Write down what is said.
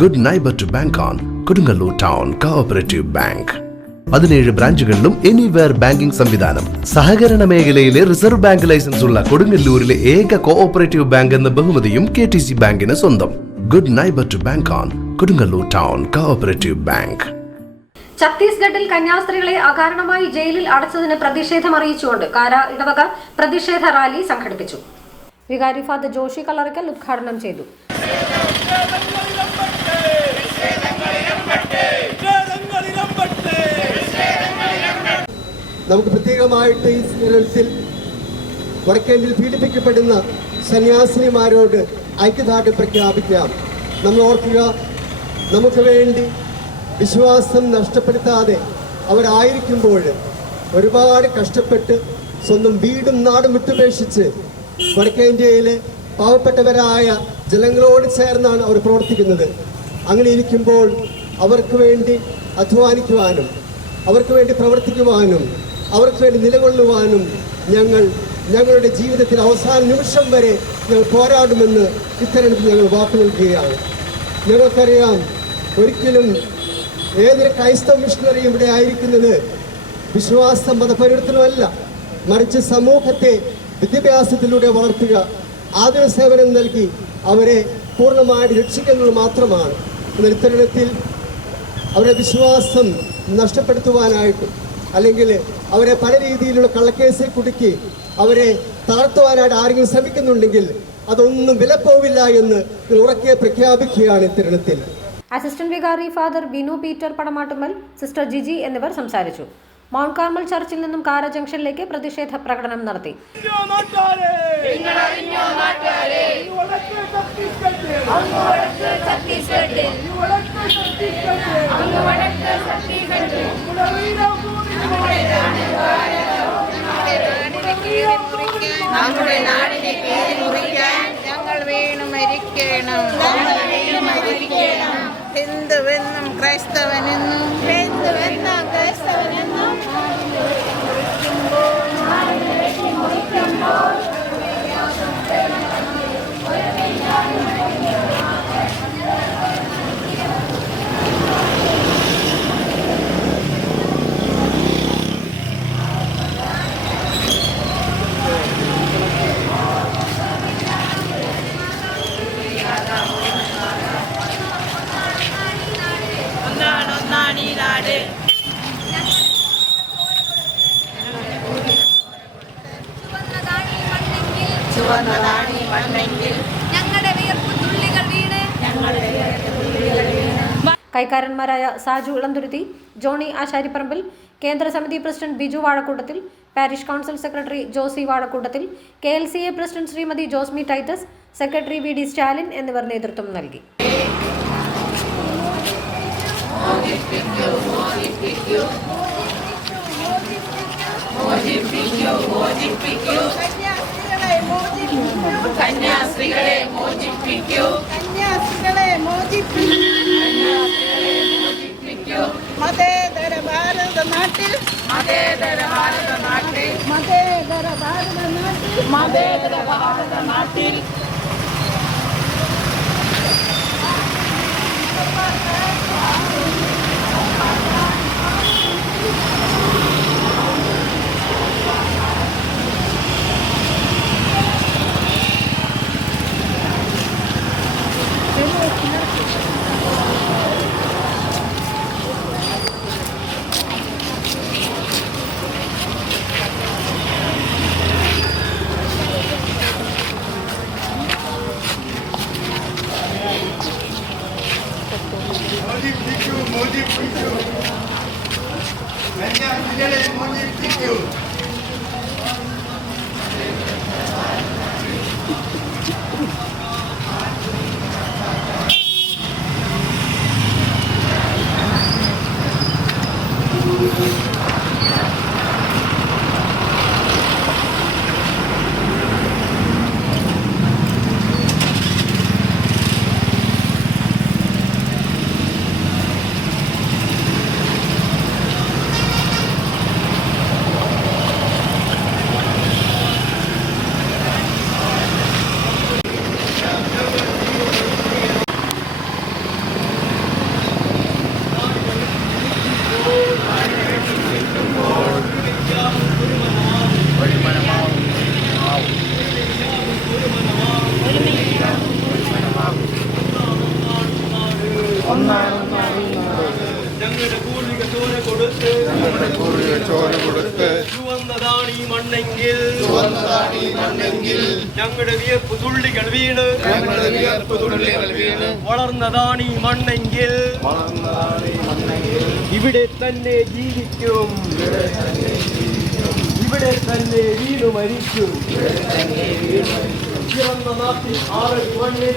Good neighbour to bank on Kodungallur town cooperative bank പതിനേഴ് ബ്രാഞ്ചുകളിലും anywhere banking സംവിധാനം സഹകരണ മേഖലയിലെ റിസർവ് ബാങ്ക് ലൈസൻസ് ഉള്ള കൊടുങ്ങല്ലൂരിലെ ഏക കോഓപ്പറേറ്റീവ് ബാങ്ക് എന്ന ബഹുമതിയും കെ ടി സി ബാങ്കിന് സ്വന്തം good neighbour to bank on Kodungallur town cooperative bank ഛത്തീസ്ഗഡിൽ കന്യാസ്ത്രീകളെ അകാരണമായി ജയിലിൽ അടച്ചതിന് പ്രതിഷേധമറിയിച്ചുകൊണ്ട് കാര ഇടവക പ്രതിഷേധ റാലി സംഘടിപ്പിച്ചു വികാരി ഫാദർ ജോഷി കളറക്കൽ ഉദ്ഘാടനം ചെയ്തു നമുക്ക് പ്രത്യേകമായിട്ട് ഈ ദിനത്തിൽ വടക്കേണ്ടിൽ പീഡിപ്പിക്കപ്പെടുന്ന സന്യാസിനിമാരോട് ഐക്യദാർഢ്യം പ്രഖ്യാപിക്കാം നമ്മൾ ഓർക്കുക നമുക്ക് വേണ്ടി വിശ്വാസം നഷ്ടപ്പെടുത്താതെ അവരായിരിക്കുമ്പോൾ ഒരുപാട് കഷ്ടപ്പെട്ട് സ്വന്തം വീടും നാടും വിട്ടുപേക്ഷിച്ച് വടക്കേ ഇന്ത്യയിലെ പാവപ്പെട്ടവരായ ജനങ്ങളോട് ചേർന്നാണ് അവർ പ്രവർത്തിക്കുന്നത് അങ്ങനെ ഇരിക്കുമ്പോൾ അവർക്ക് വേണ്ടി അധ്വാനിക്കുവാനും അവർക്ക് വേണ്ടി പ്രവർത്തിക്കുവാനും അവർക്ക് വേണ്ടി നിലകൊള്ളുവാനും ഞങ്ങൾ ഞങ്ങളുടെ ജീവിതത്തിൽ അവസാന നിമിഷം വരെ ഞങ്ങൾ പോരാടുമെന്ന് ഇത്തരത്തിൽ ഞങ്ങൾ വാക്കു നൽകുകയാണ് ഞങ്ങൾക്കറിയാം ഒരിക്കലും ഏതൊരു ക്രൈസ്തവ മിഷണറിയും ഇവിടെ ആയിരിക്കുന്നത് വിശ്വാസ മതപരിവർത്തനമല്ല മറിച്ച് സമൂഹത്തെ വിദ്യാഭ്യാസത്തിലൂടെ വളർത്തുക ആദര സേവനം നൽകി അവരെ പൂർണ്ണമായിട്ട് രക്ഷിക്കുന്നത് മാത്രമാണ് എന്നാൽ ഇത്തരത്തിൽ അവരുടെ വിശ്വാസം നഷ്ടപ്പെടുത്തുവാനായിട്ട് അല്ലെങ്കിൽ അവരെ പല രീതിയിലുള്ള കള്ളക്കേസിൽ കുടുക്കി അവരെ തളർത്തുവാനായിട്ട് ആരെങ്കിലും ശ്രമിക്കുന്നുണ്ടെങ്കിൽ അതൊന്നും വിലപ്പോവില്ല എന്ന് ഉറക്കെ പ്രഖ്യാപിക്കുകയാണ് തിരുണത്തിൽ അസിസ്റ്റന്റ് വികാരി father Vinu Peter Padamattummal sister Jiji എന്നിവർ സംസാരിച്ചു മൗണ്ട് കാർമൽ ചർച്ചിൽ നിന്നും കാര ജംഗ്ഷനിലേക്ക് പ്രതിഷേധ പ്രകടനം നടത്തി നമ്മുടെ നാടിനെ കയറി ഞങ്ങൾ വീണു മരിക്കണം ഞങ്ങൾ വീണു മരിക്കണം ഹിന്ദുവെന്നും ക്രൈസ്തവനെന്നും ഹിന്ദുവെന്നും ക്രൈസ്തവനെന്നും വന്നതാണ് ഈ മണ്ണെങ്കിൽ തുള്ളികൾ തുള്ളികൾ കൈക്കാരന്മാരായ സാജു ഇളന്തുരുത്തി ജോണി ആശാരിപ്പറമ്പിൽ കേന്ദ്ര സമിതി president Biju Vazhakoottathil parish council secretary Josy Vazhakoottathil K L C A president Shrimati Josmi Titus secretary V D Stalin എന്നിവർ നേതൃത്വം നൽകി മോചിപ്പിക്കൂ കന്യാസ്ത്രീകളെ മോചിപ്പിക്കൂ കന്യാസ്ത്രീകളെ മോചിപ്പിക്കൂ മതേതര ഭാരത മതേതര ഭാരത നാട്ടിൽ മതേതര ഭാരത നാട്ടിൽ മതേതര ഭാരത നാട്ടിൽ ചോര മണ്ണെങ്കിൽ ഇവിടെ തന്നെ ജീവിക്കും ഇവിടെ തന്നെ വീണു മരിക്കും ആറ് മണ്ണിൽ